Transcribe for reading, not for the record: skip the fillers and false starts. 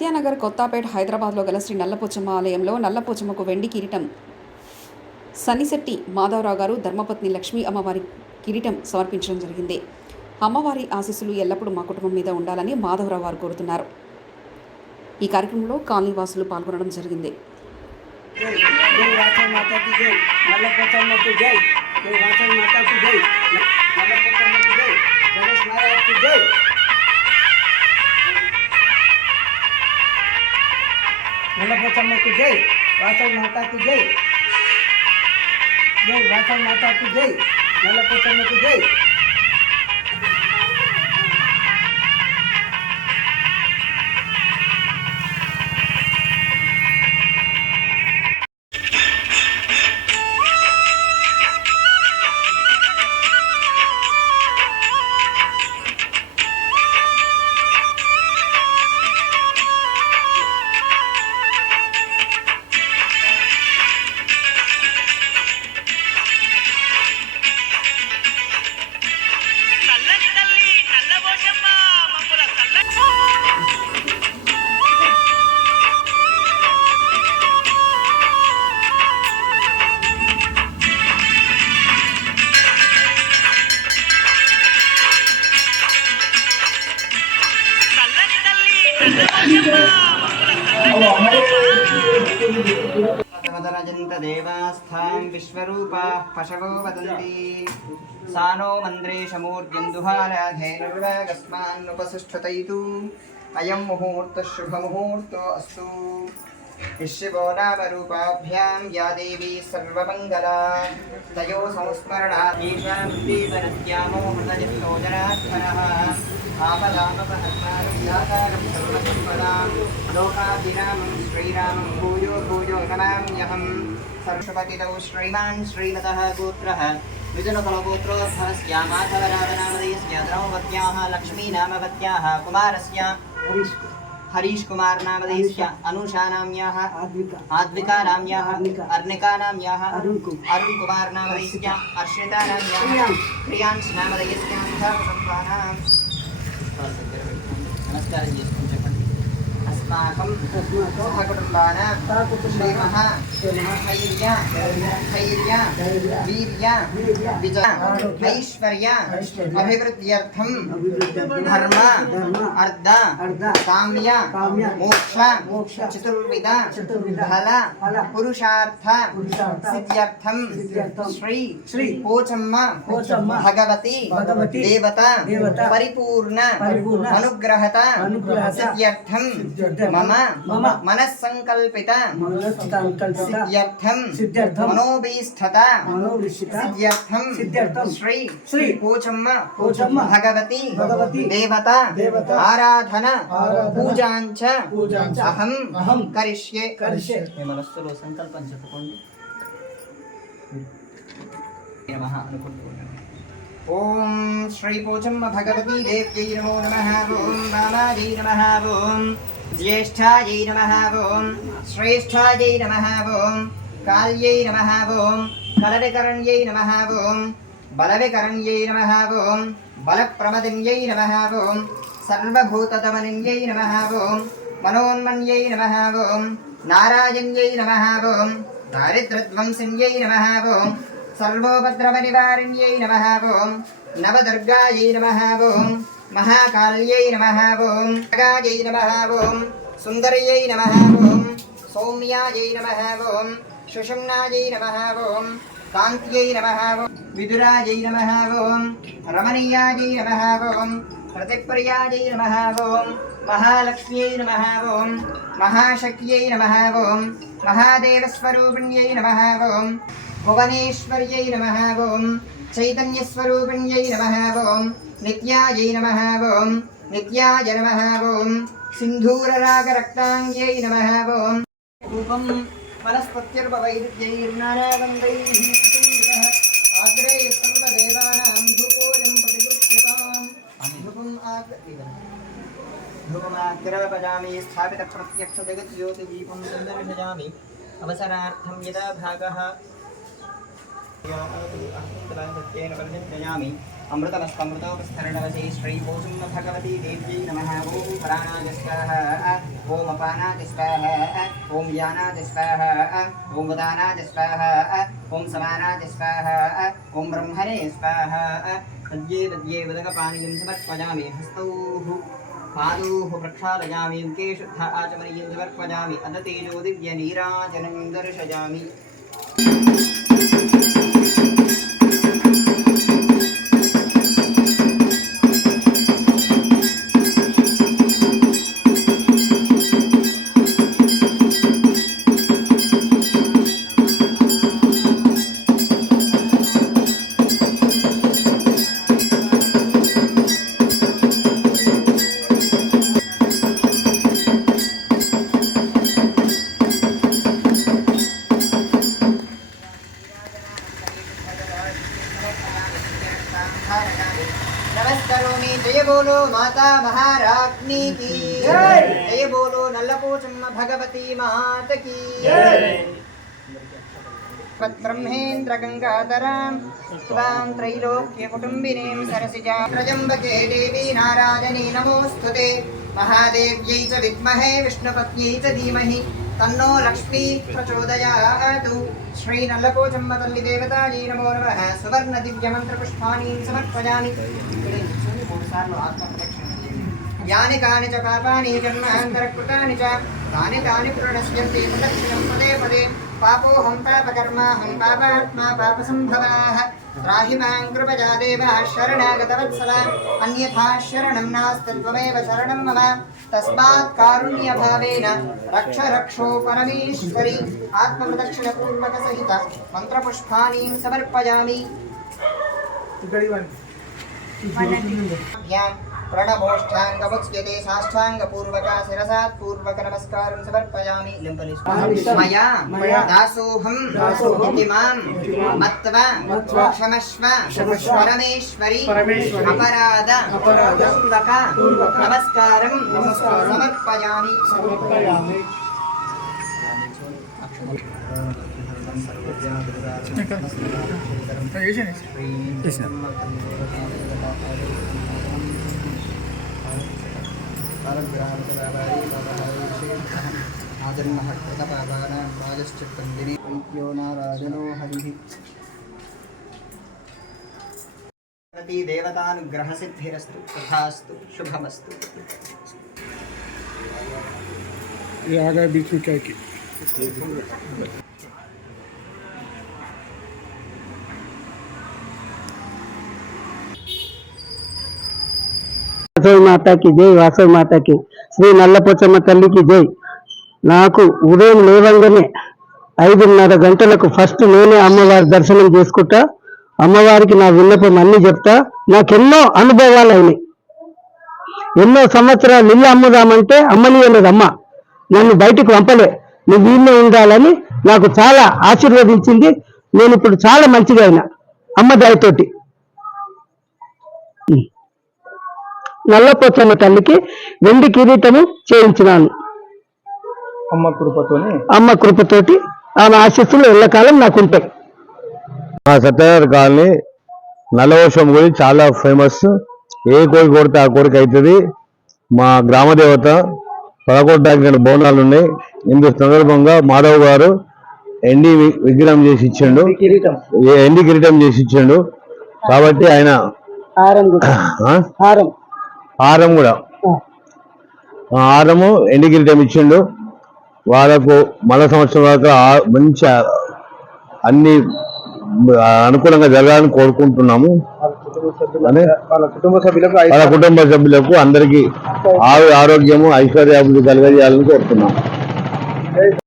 సత్యానగర్ కొత్తపేట హైదరాబాద్లో గల శ్రీ నల్లపోచమ్మ ఆలయంలో నల్లపోచమ్మకు వెండి కిరీటం సన్నిశెట్టి మాధవరావు గారు ధర్మపత్ని లక్ష్మీ అమ్మవారి కిరీటం సమర్పించడం జరిగింది. అమ్మవారి ఆశీస్సులు ఎల్లప్పుడూ మా కుటుంబం మీద ఉండాలని మాధవరావు గారు కోరుతున్నారు. ఈ కార్యక్రమంలో కాలనీవాసులు పాల్గొనడం జరిగింది. नलपोचम्मा की जय, वासव माता की जय, जय वासव माता की जय, नलपोचम्मा की जय। देवास्थां विश्वरूपाः पशवो वदन्ति सानो मन्द्रेशमूर्त्यन्दुहाराधेनुर्वागस्मान्नुपसुष्ठतैतु अयं मुहूर्तः शुभमुहूर्तो अस्तु। शिवो नाम रूपाभ्यां या देवी सर्वमङ्गला तयो संस्मरणात् येषां देवनद्यामो हृदयस्थो जनार्दनः आपदामपहर्तारं सर्वसम्पदां लोकाभिरामं श्रीरामं भूयो भूयो नमाम्यहम्। सर्वपतितौ श्रीमान् श्रीमतः गोत्रः मिथुनकुलगोत्रोद्भवस्य माधवराजनामधेयस्य द्रौपद्याः लक्ष्मीनामवत्याः कुमारस्य हरीश कुमार नामधेयस्य अनुषा नाम्याः आद्विका नाम्याः अर्णिका नाम्याः अरुण कुमार नामधेयस्य अर्षिता नाम्याः प्रियांश नामधेयस्य नमस्कारं చేసుకొని చెప్పండి. अस्माकं सहकुटुम्बानां धैर्य वीर्य विजय ऐश्वर्य अभिवृद्ध्यर्थं धर्म अर्ध काम्य मोक्ष चतुर्विध फल पुरुषार्थ सिद्ध्यर्थं श्री पोचम्म भगवती देवता परिपूर्ण अनुग्रहता सिद्ध्यर्थं मम मनस्संकल्पित सिद्ध्यर्थं मनोभीष्टता सिद्ध्यर्थं श्री पोचम्म भगवती देवता आराधना पूजांच अहं करिष्ये। मनस्సులో సంకల్పం చెప్పుకోండి. नमः ओम श्री पोचम्म भगवती देव्यै नमो नमः। ओम रामायै नमः। ओम ज्येष्ठायै नमः। ओम श्रेष्ठायै नमः। ओम काल्यै नमः। ओम कलविकरण्यै नमः। ओम बलविकरण्यै नमः। ओम बलप्रमदिन्यै नमः। ओम सर्वभूतदमनिन्यै नमः। ओम मनोन्मन्यै नमः। ओम नारायण्यै नमः। ओम दारिद्र्यध्वंसिन्यै नमः। ओम सर्वोपद्रवनिवारिण्यै नमः। ओम नवदुर्गायै नमः। ओम महाकाल्यै नमः। ओम नागायै नमः। ओम सुन्दर्यै नमः। ओम सौम्यायै नमः। ओम सुषुम्नायै नमः। ओम कान्त्यै नमः। ओम विदुरायै नमः। ओम रमणीयायै नमः। ओम प्रतिप्रियायै नमः। ओम महालक्ष्म्यै नमः। ओम महाशक्त्यै नमः। ओम महादेवस्वरूपिण्यै नमः। ओम भुवनेश्वर्यै नमः। ओम चैतन्यस्वरूपिण्यै नमः। ओम नित्यायै नमः। ओम नित्याय नमः। ओम सिन्धूररागरक्ताङ्ग्यै नमः। ओम रूपं वनस्पत्यर्वैरुध्यैर्नानागन्धैः स्तुतिः आग्रे सर्वदेवानां धूपोऽयं प्रतिगृह्यताम्। धूपमाग्रपजामि स्थापितप्रत्यक्षजगज्योतिदीपं सन्दर्शयामि अवसरार्थं यदा भागः अमृतमस्तमृतोपस्थरणवशे श्रीपोषुम्न भगवती देव्यै नमः। ॐ प्राणाय स्वाहा, ॐ अपानाय स्वाहा, ॐ यानाय स्वाहा, ॐ उदानाय स्वाहा, ॐ समानाय स्वाहा, ॐ ब्रह्मणे स्वाहा। तद्ये तद्ये उदकपानीयं समर्पयामि। हस्तौः पादौः प्रक्षालयामि, मुखे शुद्ध आचमनीयं समर्पयामि। अथ तेजो दिव्यनीराजनं दर्शयामि। नमस्करोमि। जय बोलो माता महाराज्ञी की जय। जय बोलो नल्लपोचम्म भगवती माता की जय। ब्रह्मेन्द्र गंगाधरां त्वां त्रैलोक्य कुटुंबिनीं सरसिजां त्र्यंबके देवी नारायणी नमोस्तुते। महादेव्यै च विद्महे विष्णुपत्न्यै च धीमहि तन्नो लक्ष्मी प्रचोदयातु। श्री नल्लपोचम्म तल्ली देवतायै नमो नमः। सुवर्ण दिव्य मंत्र पुष्पाणि समर्पयामि। यानि कानि च पापानि जन्मान्तरकृतानि च तानि तानि प्रणश्यन्ति प्रदक्षिणं पदे पदे। पापोऽहं पापकर्माहं पापात्मा पापसम्भवः। त्राहि मां कृपया देव शरणागतवत्सल। अन्यथा शरणं नास्ति त्वमेव शरणं मम। तस्मात् कारुण्यभावेन रक्ष रक्षो परमेश्वरी। आत्मप्रदक्षिणपूर्वकसहित मन्त्रपुष्पाणि समर्पयामि। प्रणभोष्ठाङ्गमुच्यते साष्टाङ्गपूर्वका शिरसात्पूर्वक नमस्कारं समर्पयामि। मया दासोऽहं इति मां मत्वा क्षमस्व परमेश्वरी। अपराध पूर्वक नमस्कारं समर्पयामि। देवतानुग्रहसिद्धिरस्तु तथास्तु शुभमस्तु। ये आ गए बीच में क्या की వాసవి మాతాకి జై, వాసవి మాతాకి, శ్రీ నల్లపోచమ్మ తల్లికి జై. నాకు ఉదయం లేవంగానే 5:30 గంటలకు ఫస్ట్ నేనే అమ్మవారి దర్శనం చేసుకుంటా. అమ్మవారికి నా విన్నపం అన్ని చెప్తా. నాకెన్నో అనుభవాలు అయినాయి. ఎన్నో సంవత్సరాలు ఇల్లు అమ్ముదామంటే అమ్మని అన్నది అమ్మ. నన్ను బయటికి పంపలే, నువ్వు వీళ్ళే ఉండాలని నాకు చాలా ఆశీర్వదించింది. నేను ఇప్పుడు చాలా మంచిగా అయినా అమ్మ దయతోటి. నల్లపోచమ్మ తల్లికి వెండి కిరీటము చేయించినాను అమ్మ కృపతోటి. ఆమె ఆశీస్సులు ఎల్లకాలం నాకుంటాయి. మా సత్యనారాయణ కాలనీ నల్లపోచమ్మ గుడి చాలా ఫేమస్. ఏ కోరిక కొడితే ఆ కోరిక అవుతుంది. మా గ్రామ దేవత 11 బోనాలు ఉన్నాయి. ఇందుకు సందర్భంగా మాధవ్ గారు ఎండి విగ్రహం చేసి ఇచ్చిండు, ఎండి కిరీటం చేసి ఇచ్చిండు. కాబట్టి ఆయన హారం కూడా హారము ఎండి కిరీటం ఇచ్చిండు. వాళ్ళకు మళ్ళా సంవత్సరం దాకా మంచి అన్ని అనుకూలంగా జరగాలని కోరుకుంటున్నాము. వాళ్ళ కుటుంబ సభ్యులకు అందరికీ ఆరోగ్యము ఐశ్వర్యాభివృద్ధి కలగజేయాలని కోరుతున్నాము.